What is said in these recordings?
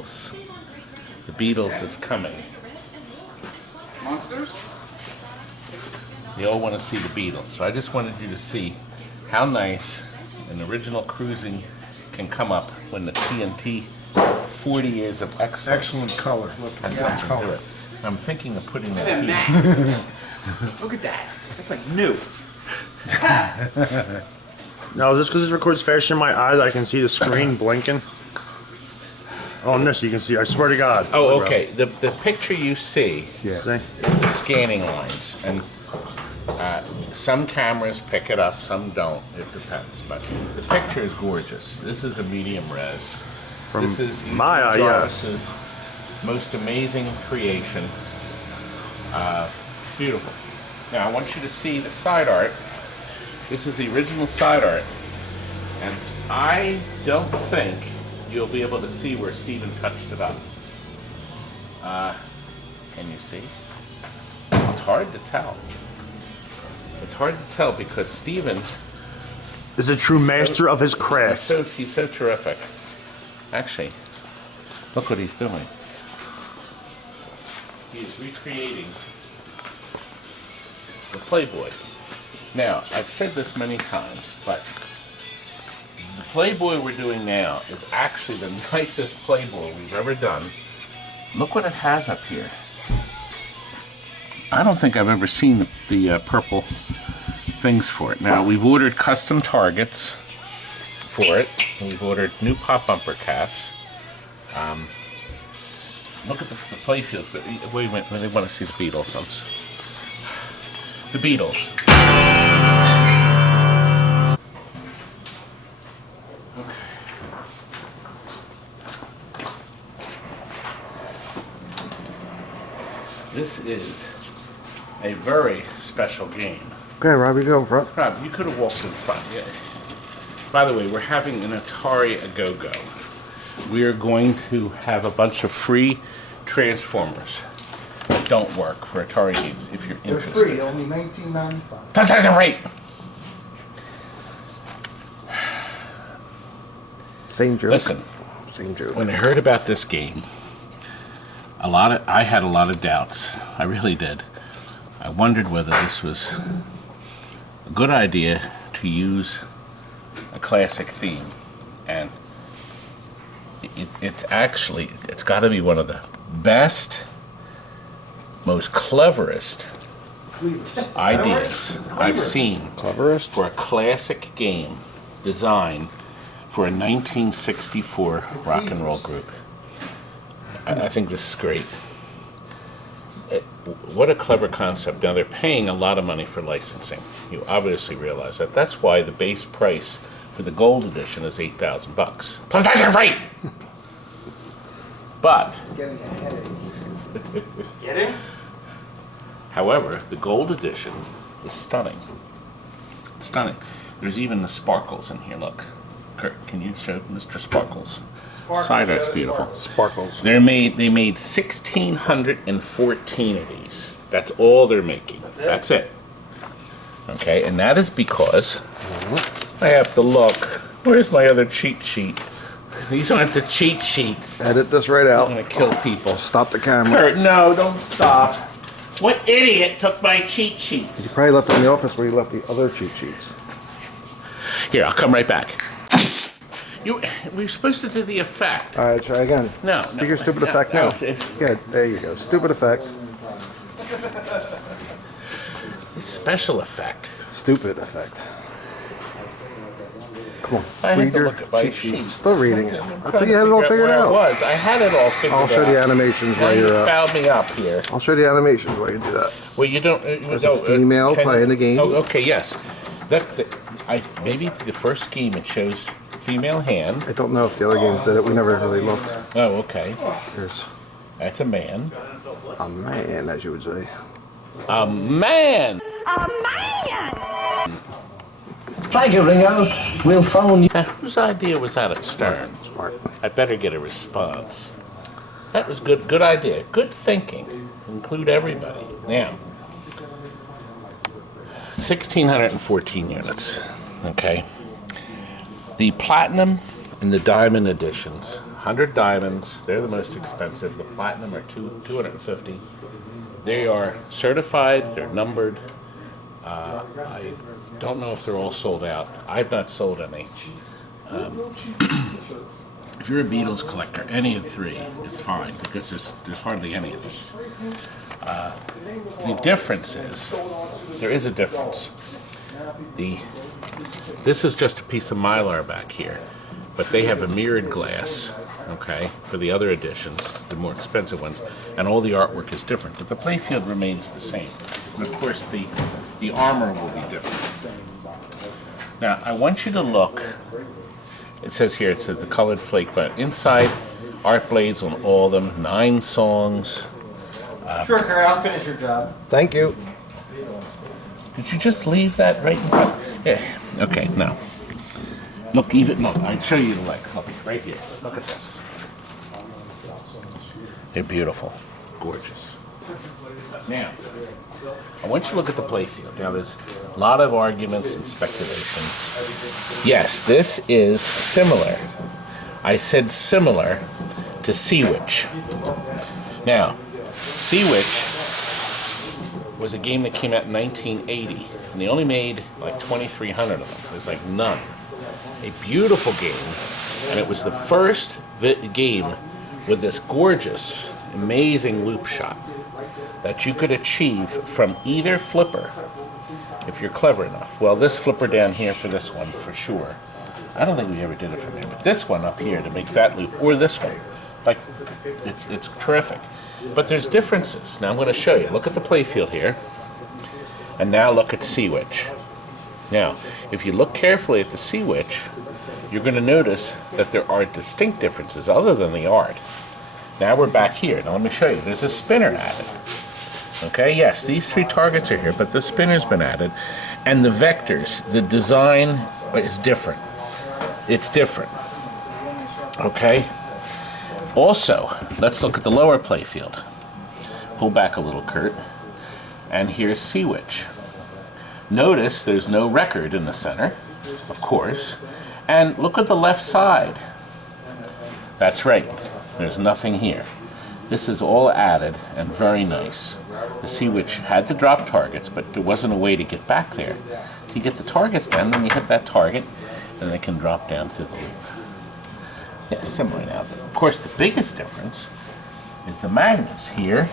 Beatles. The Beatles is coming. Monsters? They all want to see the Beatles, so I just wanted you to see how nice an original cruising can come up when the TNT 40 years of excellence. Excellent color. Has something to do it. I'm thinking of putting that here. Look at that. That's like new. No, just because this records faster in my eyes, I can see the screen blinking. Oh, on this you can see. I swear to God. Oh, okay. The picture you see See? is the scanning lines, and some cameras pick it up, some don't. It depends. But the picture is gorgeous. This is a medium res. From This is my eye, Jarvis's most amazing creation. It's beautiful. Now I want you to see the side art. This is the original side art, and I don't think you'll be able to see where Steven touched it up. Can you see? It's hard to tell. It's hard to tell because Steven is a true master of his craft. He's so terrific. Actually, look what he's doing. He is recreating the Playboy. Now, I've said this many times, but the Playboy we're doing now is actually the nicest Playboy we've ever done. Look what it has up here. I don't think I've ever seen the purple things for it. Now, we've ordered custom targets for it. We've ordered new pop bumper caps. Look at the play fields, but wait a minute, they want to see the Beatles. The Beatles. This is a very special game. Okay, Rob, you go in front. Rob, you could have walked in front. Yeah. By the way, we're having an Atari A-Go-Go. We are going to have a bunch of free Transformers that don't work for Atari games, if you're interested. They're free, only $19.95. That's free! Same joke. Listen, Same joke. when I heard about this game, I had a lot of doubts. I really did. I wondered whether this was a good idea to use a classic theme, and it's got to be one of the best, most cleverest ideas I've seen for a classic game designed for a 1964 rock and roll group. I think this is great. What a clever concept. Now, they're paying a lot of money for licensing. You obviously realize that. That's why the base price for the gold edition is $8,000. Plus that's free! But, Getting a headache. Get it? however, the gold edition is stunning. Stunning. There's even the sparkles in here, look. Kurt, can you show Mr. Sparkles? Side art's beautiful. Sparkles. They made 1,614 of these. That's all they're making. That's it. Okay, and that is because I have to look. Where's my other cheat sheet? These aren't the cheat sheets. Edit this right I'm out. gonna kill people. Stop the camera. Kurt, no, don't stop. What idiot took my cheat sheets? You probably left it in the office where you left the other cheat sheets. Here, I'll come right back. We're supposed to do the effect. All right, try again. No. Do your stupid effect now. Good. There you go. Stupid effect. This special effect. Stupid effect. Come on. I had Read to your look at my cheat sheet. sheet. Still reading it. I'm I trying thought to you had it all figure figured out out. where it was. I had it all figured out. I'll show the animations Now while you you're up. fouled me up here. I'll show the animations while you do that. Well, you don't. There's a female playing the game. Oh, okay, yes. Maybe the first game it shows female hand. I don't know if the other games did it. We never really looked. Oh, okay. There's That's a man. a man, as you would say. A man. A man! Thank you, Ringo. We'll phone you. Now, whose idea was that at Stern? Smart. I better get a response. That was good. Good idea. Good thinking. Include everybody. Now, 1,614 units. Okay. The platinum and the diamond editions 100 diamonds. They're the most expensive. The platinum are 250. They are certified. They're numbered. I don't know if they're all sold out. I've not sold any. If you're a Beatles collector, any of three is fine because there's hardly any of these. The difference is, there is a difference. This is just a piece of Mylar back here, but they have a mirrored glass, okay, for the other editions, the more expensive ones, and all the artwork is different, but the playfield remains the same. And of course, the armor will be different. Now, I want you to look. It says here, it says the colored flake, but inside, art blades on all of them, 9 songs. Sure, Kurt, I'll finish your job. Thank you. Did you just leave that right in front? Yeah. Okay, now. Look, I'll show you the legs. Look, right here. Look at this. They're beautiful. Gorgeous. Now, I want you to look at the playfield. Now, there's a lot of arguments and speculations. Yes, this is similar. I said similar to SEAWITCH. Now, SEAWITCH was a game that came out in 1980, and they only made like 2,300 of them. There's like none. A beautiful game, and it was the first game with this gorgeous, amazing loop shot that you could achieve from either flipper if you're clever enough. Well, this flipper down here for this one, for sure. I don't think we ever did it from there, but this one up here to make that loop, or this one, like, it's terrific. But there's differences. Now I'm going to show you. Look at the playfield here, and now look at SEAWITCH. Now, if you look carefully at the SEAWITCH, you're going to notice that there are distinct differences other than the art. Now we're back here. Now let me show you. There's a spinner added. Okay, yes, these 3 targets are here, but the spinner's been added. And the vectors, the design is different. It's different. Okay? Also, let's look at the lower playfield. Pull back a little, Kurt. And here's SEAWITCH. Notice there's no record in the center, of course. And look at the left side. That's right. There's nothing here. This is all added and very nice. The SEAWITCH had to drop targets, but there wasn't a way to get back there. So you get the targets down, then you hit that target, and they can drop down through the loop. Yeah, similar now. Of course, the biggest difference is the magnets here,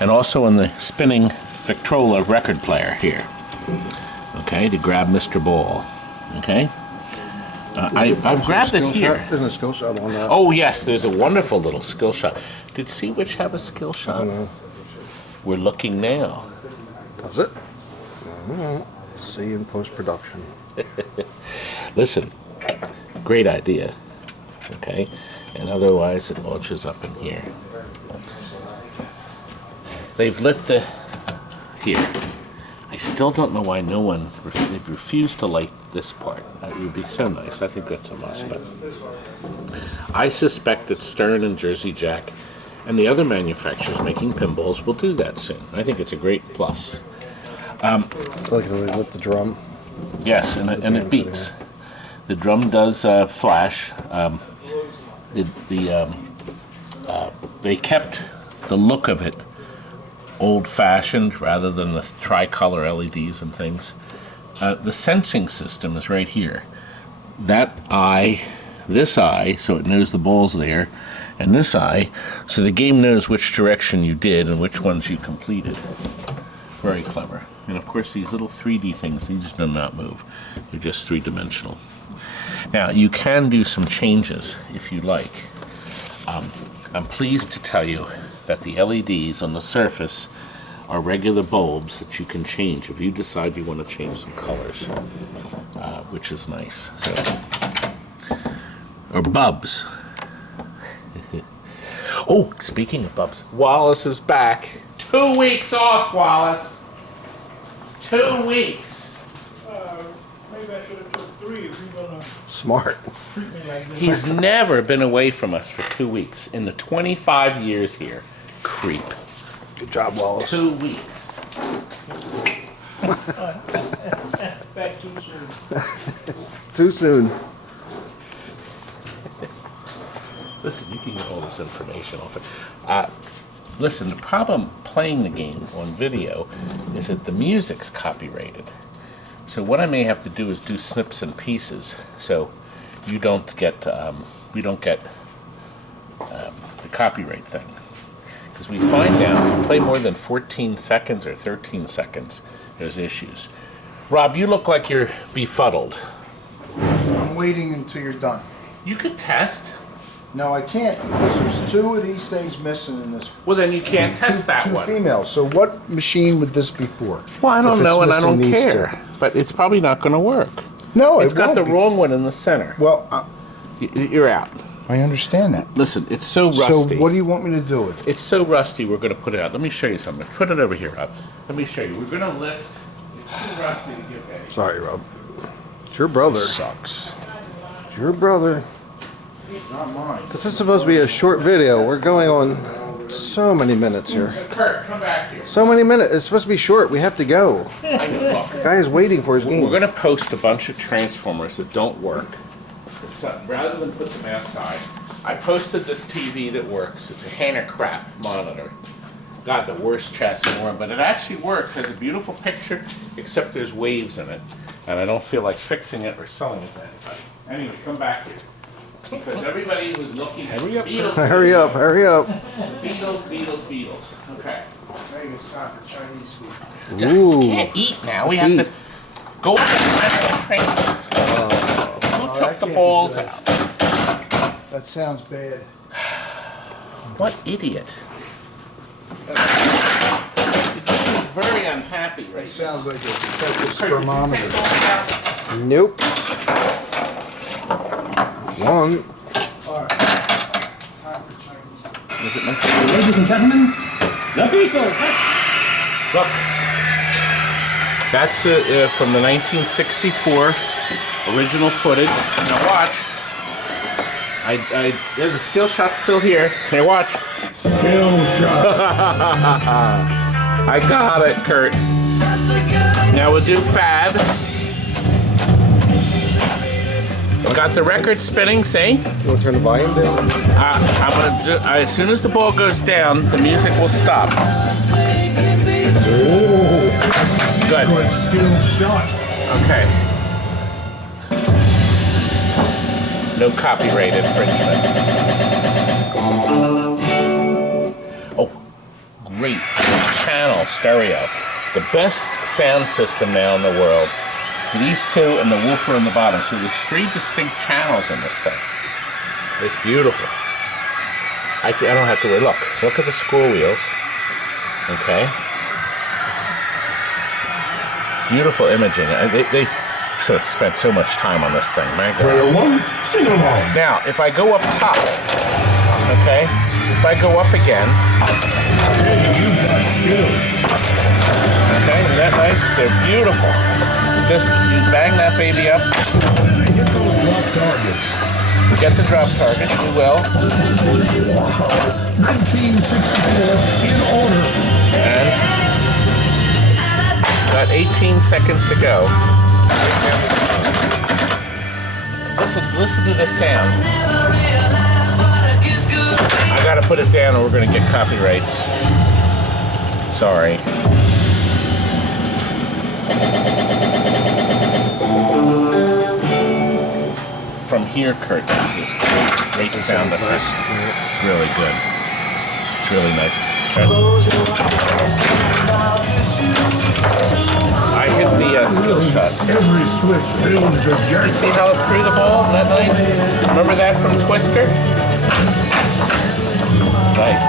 and also in the spinning Victrola record player here. Okay, to grab Mr. Ball. Okay? I've grabbed it here. There's a skill shot on that. Oh, yes, there's a wonderful little skill shot. Did SEAWITCH have a skill shot? I don't know. We're looking now. Does it? I don't know. See in post-production. Listen, great idea. Okay? And otherwise, it launches up in here. They've lit the... Here. I still don't know why no one... They've refused to light this part. That would be so nice. I think that's a must. But I suspect that Stern and Jersey Jack and the other manufacturers making pinballs will do that soon. I think it's a great plus. I like how they lit the drum. Yes, and it beats. The drum does flash. They kept the look of it old-fashioned rather than the tricolor LEDs and things. The sensing system is right here. That eye, this eye, so it knows the ball's there, and this eye, so the game knows which direction you did and which ones you completed. Very clever. And of course, these little 3D things, these do not move. They're just 3-dimensional. Now, you can do some changes if you like. I'm pleased to tell you that the LEDs on the surface are regular bulbs that you can change if you decide you want to change some colors, which is nice. So, or bulbs. Oh, speaking of bulbs, Wallace is back. 2 weeks off, Wallace. 2 weeks. Maybe I should have took 3 if you're gonna Smart. treat me like this. He's never been away from us for 2 weeks in the 25 years here. Creep. Good job, Wallace. 2 weeks. Back too soon. Too soon. can get all this information off it. Listen, the problem playing the game on video is that the music's copyrighted. So what I may have to do is do snips and pieces, so you don't get we don't get the copyright thing. Because we find out if you play more than 14 seconds or 13 seconds, there's issues. Rob, you look like you're befuddled. I'm waiting until you're done. You could test. No, I can't because there's 2 of these things missing in this. Well, then you can't test that two one. females. So what machine would this be for? Well, I don't if it's know, and I missing don't these care. But it's probably not going to work. No, It's it got won't the be. wrong one in the center. Well, You're out. I understand that. Listen, it's so rusty. So what do you want me to do with it? It's so rusty, we're going to put it out. Let me show you something. Put it over here, Rob. Let me show you. We're going to list. It's too rusty to give any. Sorry, Rob. It's your brother. Sucks. It's your brother. It's not mine. This is supposed to be a short video. We're going on so many minutes here. Kurt, come back here. So many minutes. It's supposed to be short. We have to go. I know. Look. The guy is waiting for his We're game. going to post a bunch of transformers that don't work. Rather than put them outside, I posted this TV that works. It's a Hannah crap monitor. God, the worst chest in the world, but it actually works. Has a beautiful picture, except there's waves in it, and I don't feel like fixing it or selling it to anybody. Anyway, come back here. Because everybody was looking at Beatles. Hurry up, hurry up. Beatles. Okay. Hey, it's time for Chinese food. We Ooh. can't eat now. We Let's have to go up and train. Who took the balls out? That sounds bad. What idiot? The game is very unhappy right It now. sounds like a detective Kurt, did you take thermometer. balls out? Nope. One. All right. Time for Chinese food. Is it meant Ladies and gentlemen, the Beatles. Look, that's from the 1964 original footage. Now watch. The skill shot's still here. Here, watch. Still shot. I got it, Kurt. Now we'll do Fab. We got the record spinning, see? You want to turn the volume down? I'm gonna do, as soon as the ball goes down, the music will stop. Good. Good still shot. Okay. No copyright infringement. Oh, great channel stereo. The best sound system now in the world. These 2 and the woofer in the bottom. So there's 3 distinct channels in this thing. It's beautiful. I don't have to worry. Look at the squirrel wheels. Okay. Beautiful imaging. They spent so much time on this thing. My God. Player 1, sing along. Now, if I go up top, okay, if I go up again, You got skills. okay, isn't that nice? They're beautiful. Just you bang that baby up, Hit those drop targets. get the drop target, you will, 1964 in order. and got 18 seconds to go. Listen to the sound. I gotta put it down or we're gonna get copyrights. Sorry. From here, Kurt, this is great sound effect. It's really good. It's really nice. I hit the skill shot. Every switch builds the You jet. see how it threw the ball? Isn't that nice? Remember that from Twister? Nice.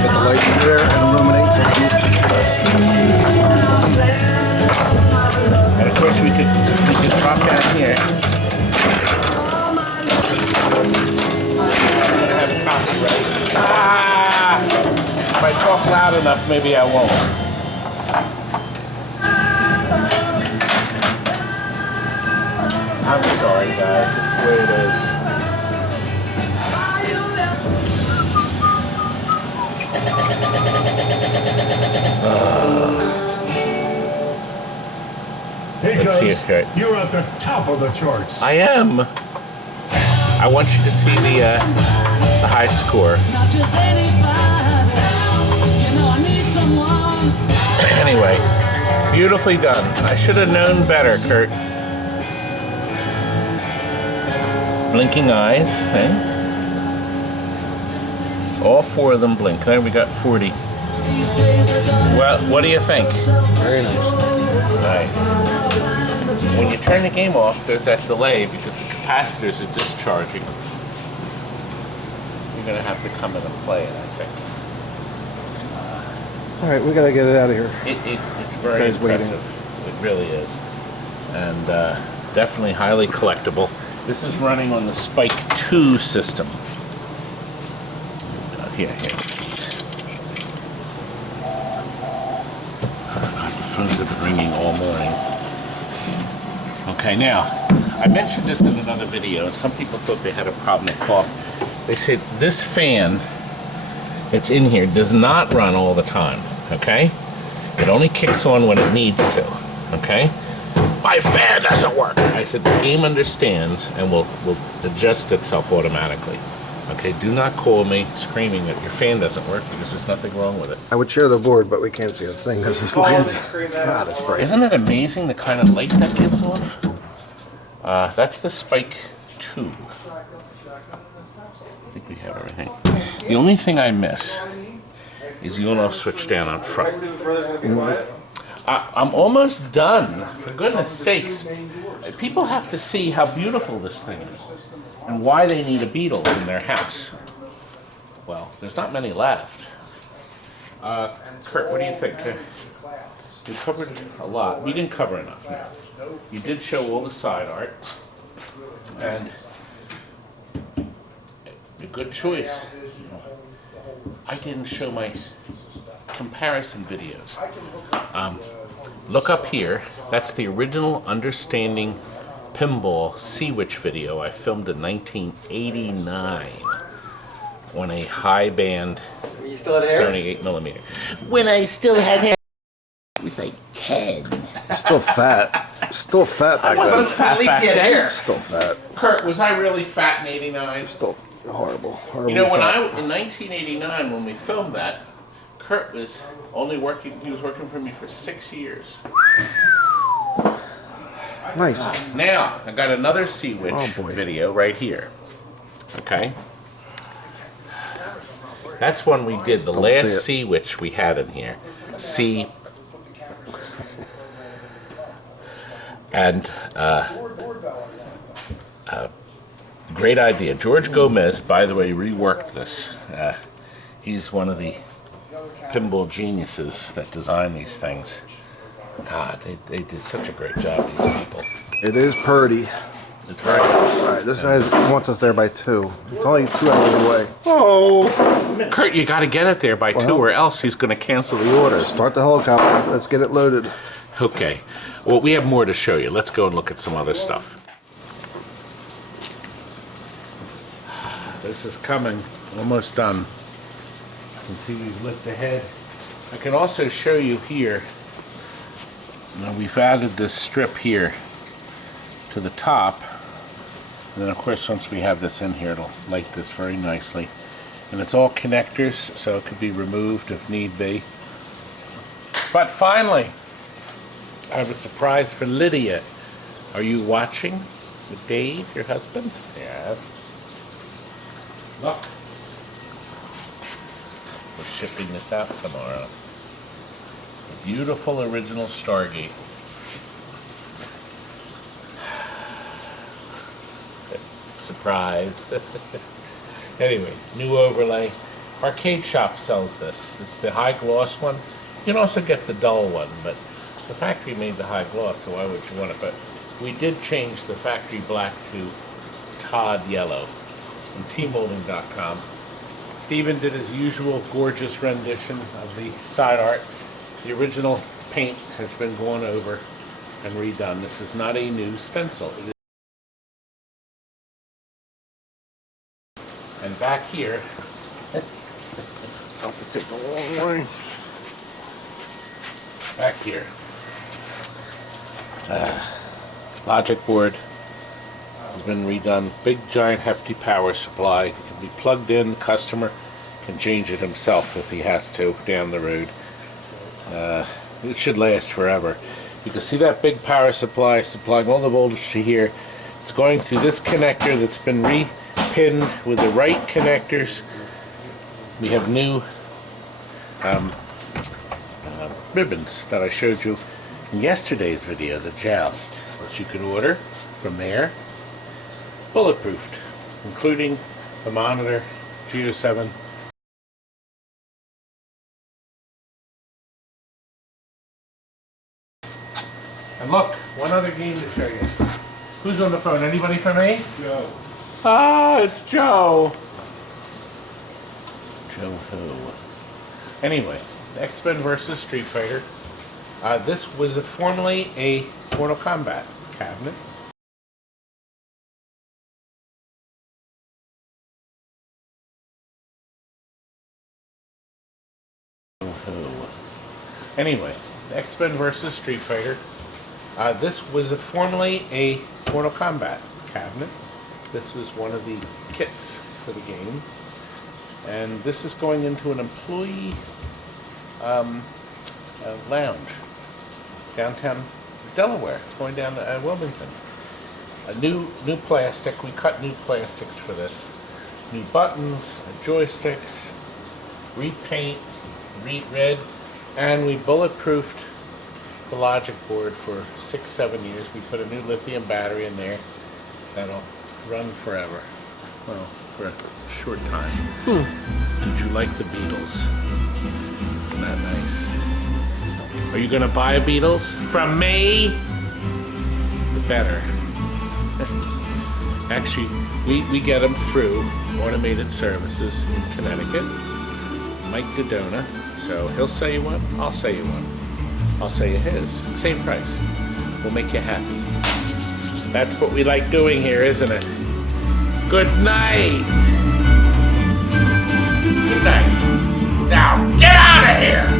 Get the light in there and illuminate some And of course we could drop down here. Have copyright. Ah! If I talk loud enough, maybe I won't. I'm sorry, guys. It's the way it is. Hey, Let's see cuz, it, Kurt. you're at the top of the charts. I am. I want you to see the high score. Anyway, beautifully done. I should have known better, Kurt. Blinking eyes, eh? All 4 of them blink. There we got 40. Well, what do you think? Very nice. Nice. When you turn the game off, there's that delay because the capacitors are discharging. You're going to have to come in and play it, I think. All right, we gotta get it out of here. It's very Guys waiting. impressive. It really is. And definitely highly collectible. This is running on the Spike 2 system. Here. God, the phones have been ringing all morning. Okay, now, I mentioned this in another video, and some people thought they had a problem with cough. They said this fan that's in here does not run all the time, okay? It only kicks on when it needs to, okay? My fan doesn't work. I said the game understands and will adjust itself automatically. Okay, do not call me screaming that your fan doesn't work because there's nothing wrong with it. I would share the board, but we can't see a thing because these lights. God, it's bright. Isn't it amazing the kind of light that gives off? That's the Spike 2. I think we have everything. The only thing I miss is the on-off switch down on front. I'm almost done. For goodness sakes. People have to see how beautiful this thing is and why they need a Beatles in their house. Well, there's not many left. Kurt, what do you think? You covered a lot. We didn't cover enough now. You did show all the side art. And a good choice. I didn't show my comparison videos. Look up here. That's the original Understanding Pinball SEAWITCH video I filmed in 1989 on a high band Sony 8mm. When I still had hair, it was like 10. You're still fat. Still fat back then. At least he had hair. Still fat. Kurt, was I really fat in 89? Still horrible. You know, in 1989, when we filmed that, Kurt was only working, he was working for me for 6 years. Nice. Now, I got another SEAWITCH video right here. Okay? That's one we did, the last SEAWITCH we had in here. And, great idea. George Gomez, by the way, reworked this. He's one of the pinball geniuses that design these things. God, they did such a great job, these people. It is purdy. It's very nice. All right, this guy wants us there by 2. It's only 2 hours away. Oh, Kurt, you got to get it there by 2, or else he's going to cancel the order. Start the helicopter. Let's get it loaded. Okay. Well, we have more to show you. Let's go and look at some other stuff. This is coming. Almost done. You can see we've lit the head. I can also show you here. Now we've added this strip here to the top. And then, of course, once we have this in here, it'll light this very nicely. And it's all connectors, so it could be removed if need be. But finally, I have a surprise for Lydia. Are you watching with Dave, your husband? Yes. Look. We're shipping this out tomorrow. A beautiful original Stargate. Surprise. Anyway, new overlay. Arcade Shop sells this. It's the high gloss one. You can also get the dull one, but the factory made the high gloss, so why would you want it? But we did change the factory black to Todd yellow from tmolding.com. Stephen did his usual gorgeous rendition of the side art. The original paint has been gone over and redone. This is not a new stencil. And back here, I'll have to take the long way. Back here, logic board, has been redone. Big, giant, hefty power supply. It can be plugged in. The customer can change it himself if he has to down the road. It should last forever. You can see that big power supply supplying all the voltage to here. It's going through this connector that's been re-pinned with the right connectors. We have new ribbons that I showed you in yesterday's video, the joust, that you can order from there. Bulletproofed, including the monitor, Geo 7. And look, one other game to show you. Who's on the phone? Anybody for me? Joe. Ah, it's Joe. Joe who? Anyway, XMEN versus Street Fighter. This was formerly a Mortal Kombat cabinet. Anyway, XMEN versus Street Fighter. This was formerly a Mortal Kombat cabinet. This was one of the kits for the game. And this is going into an employee lounge downtown Delaware. It's going down to Wilmington. A new plastic. We cut new plastics for this. New buttons, joysticks, repaint, red, and we bulletproofed the logic board for 6-7 years. We put a new lithium battery in there that'll run forever. Well, for a short time. Did you like the Beatles? Isn't that nice? Are you gonna buy a Beatles? From me? The better. Actually, we get them through Automated Services in Connecticut. Mike Dodona. So he'll sell you one, I'll sell you one. I'll sell you his. Same price. We'll make you happy. That's what we like doing here, isn't it? Good night. Good night. Now, get out of here!